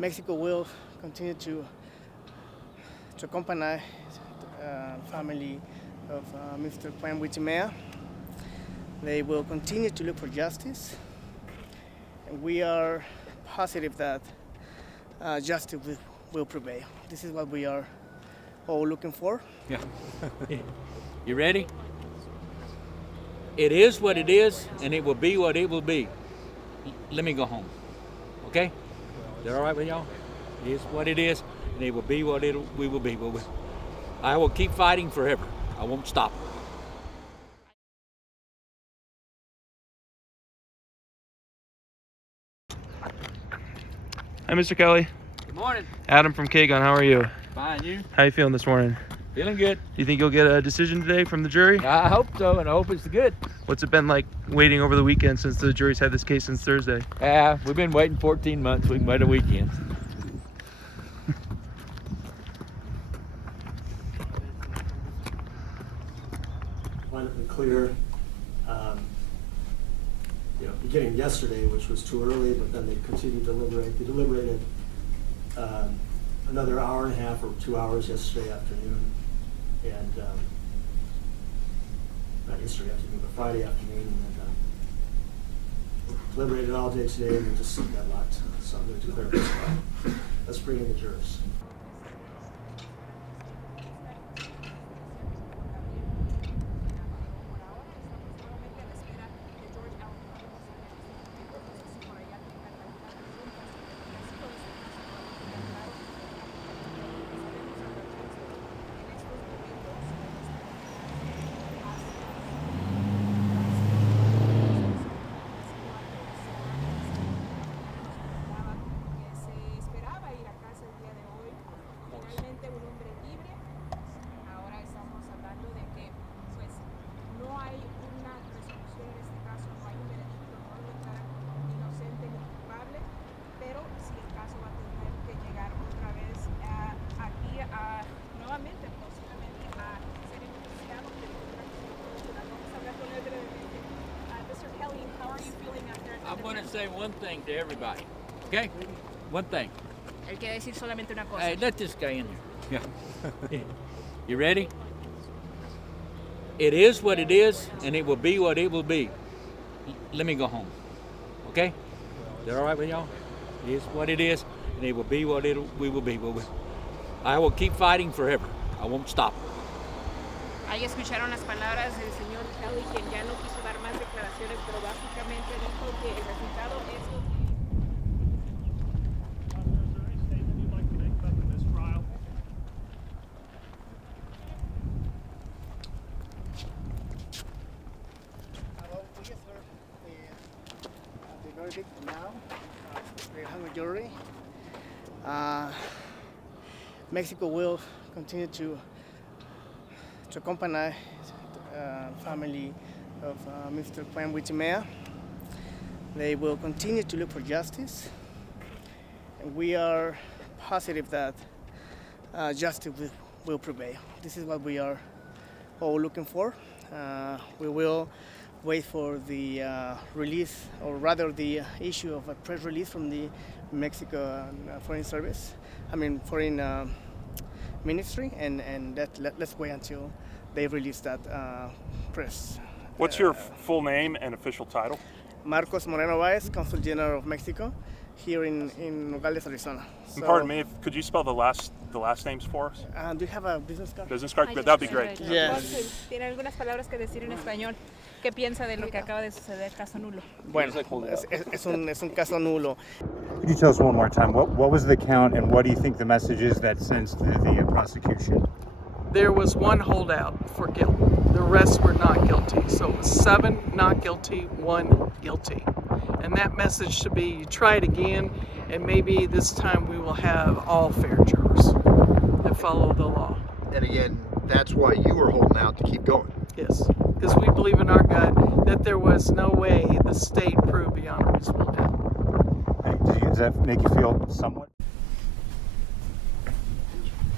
Mexico will continue to accompany the family of Mr. Juan Huichimea. They will continue to look for justice, and we are positive that justice will prevail. This is what we are all looking for. Yeah. You ready? It is what it is, and it will be what it will be. Let me go home. Okay? Is that all right with y'all? It is what it is, and it will be what we will be. I will keep fighting forever. I won't stop. Hi, Mr. Kelly. Good morning. Adam from Kagon. How are you? Fine, you? How you feeling this morning? Feeling good. Do you think you'll get a decision today from the jury? I hope so, and I hope it's good. What's it been like waiting over the weekend since the jury's had this case since Thursday? We've been waiting 14 months. We can wait a weekend. Abundantly clear. Beginning yesterday, which was too early, but then they continued to deliberate. They deliberated another hour and a half or 2 hours yesterday afternoon, and not yesterday afternoon, but Friday afternoon, and deliberated all day today, and they just deadlocked. So I'm going to declare this one. Let's bring in the jurors. I'm going to say one thing to everybody, okay? One thing. Él quiere decir solamente una cosa. Hey, let this guy in here. Yeah. You ready? It is what it is, and it will be what it will be. Let me go home. Okay? Is that all right with y'all? It is what it is, and it will be what we will be. I will keep fighting forever. I won't stop. Ahí escucharon las palabras del señor Kelly, quien ya no quiso dar más declaraciones, pero básicamente dijo que el resultado es lo que... Is there any statement you'd like to make about the mistrial? Well, we just heard the verdict now. The hung jury. Mexico will continue to accompany the family of Mr. Juan Huichimea. They will continue to look for justice, and we are positive that justice will prevail. This is what we are all looking for. We will wait for the release, or rather the issue of a press release from the Mexican Foreign Service, Foreign Ministry, and let's wait until they release that press. What's your full name and official title? Marcos Moreno Baez, Consul General of Mexico, here in Nogales, Arizona. And pardon me, could you spell the last names for us? Do you have a business card? Business card? That'd be great. Yes. Tiene algunas palabras que decir en español. ¿Qué piensa de lo que acaba de suceder? Caso nulo. Bueno, es un caso nulo. Could you tell us one more time, what was the count and what do you think the message is that sends to the prosecution? There was one holdout for guilt. The rest were not guilty. So it was 7 not guilty, 1 guilty. And that message should be, you try it again, and maybe this time we will have all fair jurors that follow the law. And again, that's why you were holding out to keep going. Yes, because we believe in our God that there was no way the state proved beyond a reasonable doubt. Does that make you feel somewhat?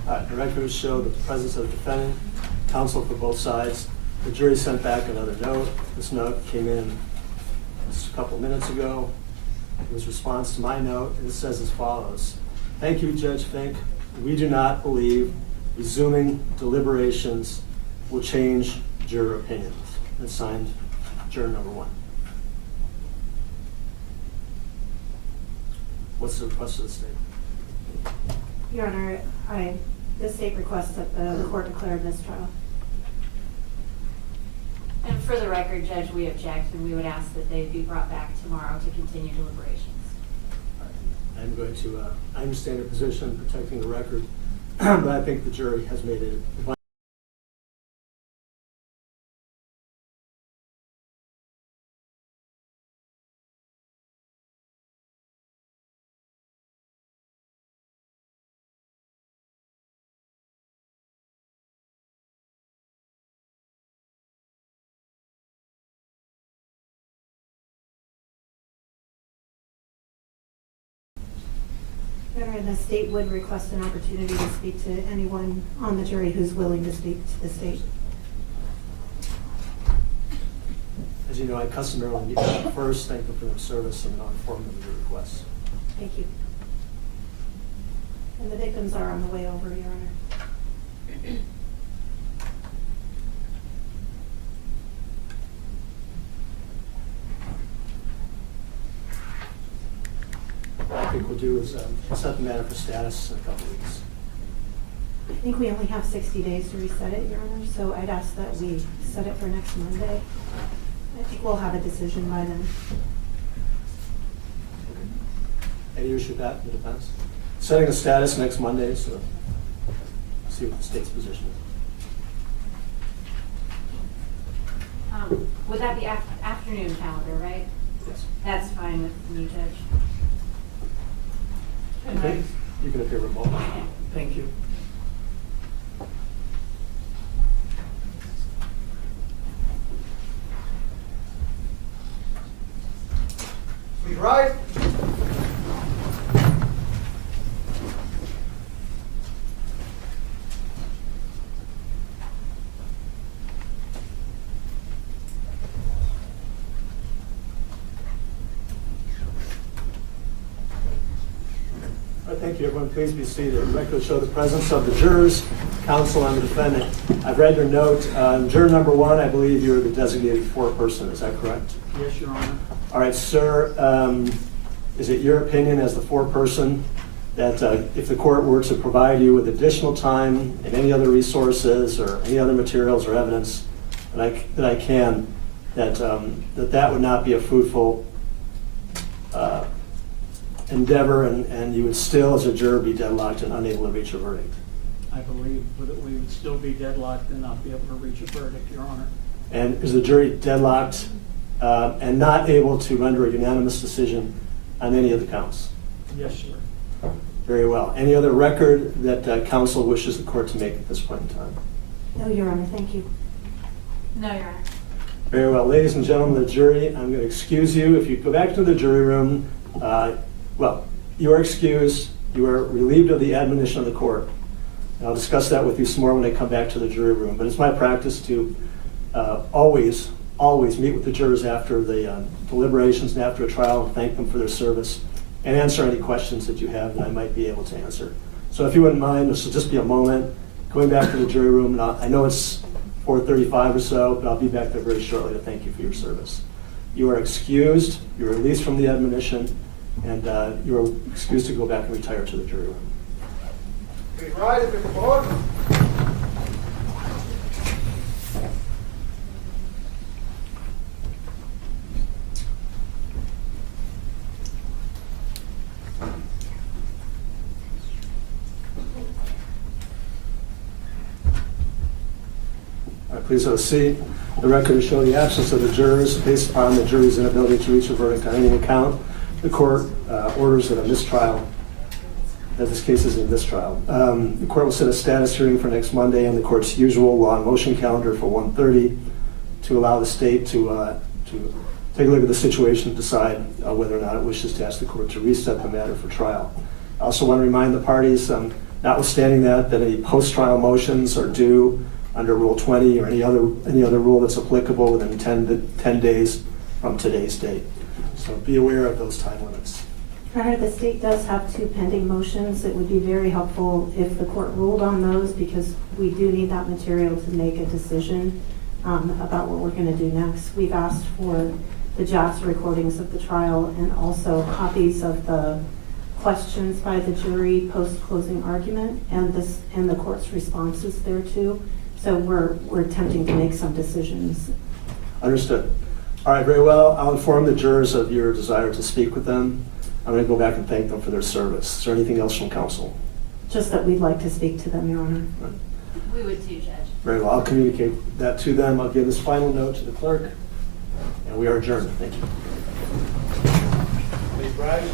The records show the presence of the defendant, counsel for both sides. The jury sent back another note. This note came in just a couple minutes ago. It was response to my note, and it says as follows. Thank you, Judge Fink. We do not believe resuming deliberations will change juror opinions. That's signed, juror number 1. What's the request of the state? Your Honor, the state requests that the court declare mistrial. And for the record, Judge, we object, and we would ask that they be brought back tomorrow to continue deliberations. I'm going to, I understand your position, protecting the record, but I think the jury has made it. Your Honor, the state would request an opportunity to speak to anyone on the jury who's willing to speak to the state. As you know, I customarily meet them first, thank them for their service, and I'll inform them of your requests. Thank you. And the victims are on the way over, Your Honor. What I think we'll do is set the matter for status in a couple weeks. I think we only have 60 days to reset it, Your Honor, so I'd ask that we set it for next Monday. I think we'll have a decision by then. Any issue with that in the defense? Setting a status next Monday, so see what the state's position is. Would that be afternoon calendar, right? Yes. That's fine with me, Judge. Okay. You can appear remotely. Thank you. Please rise. All right, thank you, everyone. Please be seated. The record will show the presence of the jurors, counsel, and the defendant. I've read your note. Juror number 1, I believe you're the designated foreperson. Is that correct? Yes, Your Honor. All right, sir. Is it your opinion as the foreperson that if the court were to provide you with additional time and any other resources or any other materials or evidence that I can, that would not be a fruitful endeavor, and you would still, as a juror, be deadlocked and unable to reach a verdict? I believe that we would still be deadlocked and not be able to reach a verdict, Your Honor. And is the jury deadlocked and not able to render a unanimous decision on any of the counts? Yes, sir. Very well. Any other record that counsel wishes the court to make at this point in time? No, Your Honor, thank you. No, Your Honor. Very well. Ladies and gentlemen of the jury, I'm going to excuse you. If you go back to the jury room, well, you are excused. You are relieved of the admonition of the court. And I'll discuss that with you some more when I come back to the jury room. But it's my practice to always meet with the jurors after the deliberations and after a trial and thank them for their service and answer any questions that you have that I might be able to answer. So if you wouldn't mind, this will just be a moment. Going back to the jury room, and I know it's 4:35 or so, but I'll be back there very shortly to thank you for your service. You are excused. You're released from the admonition, and you are excused to go back and retire to the jury room. Please rise if you're bored. Please have a seat. The record will show the absence of the jurors based upon the jury's inability to reach a verdict on any account. The court orders that a mistrial, that this case is a mistrial. The court will set a status hearing for next Monday on the court's usual long motion calendar for 1:30 to allow the state to take a look at the situation and decide whether or not it wishes to ask the court to reset the matter for trial. I also want to remind the parties, notwithstanding that any post-trial motions are due under Rule 20 or any other rule that's applicable within 10 days from today's date. So be aware of those time limits. Your Honor, the state does have 2 pending motions. It would be very helpful if the court ruled on those, because we do need that material to make a decision about what we're going to do next. We've asked for the JAS recordings of the trial and also copies of the questions by the jury post-closing argument and the court's responses thereto. So we're attempting to make some decisions. Understood. All right, very well. I'll inform the jurors of your desire to speak with them. I'm going to go back and thank them for their service. Is there anything else from counsel? Just that we'd like to speak to them, Your Honor. Right. We would too, Judge. Very well. I'll communicate that to them. I'll give this final note to the clerk, and we are adjourned. Thank you. Please rise.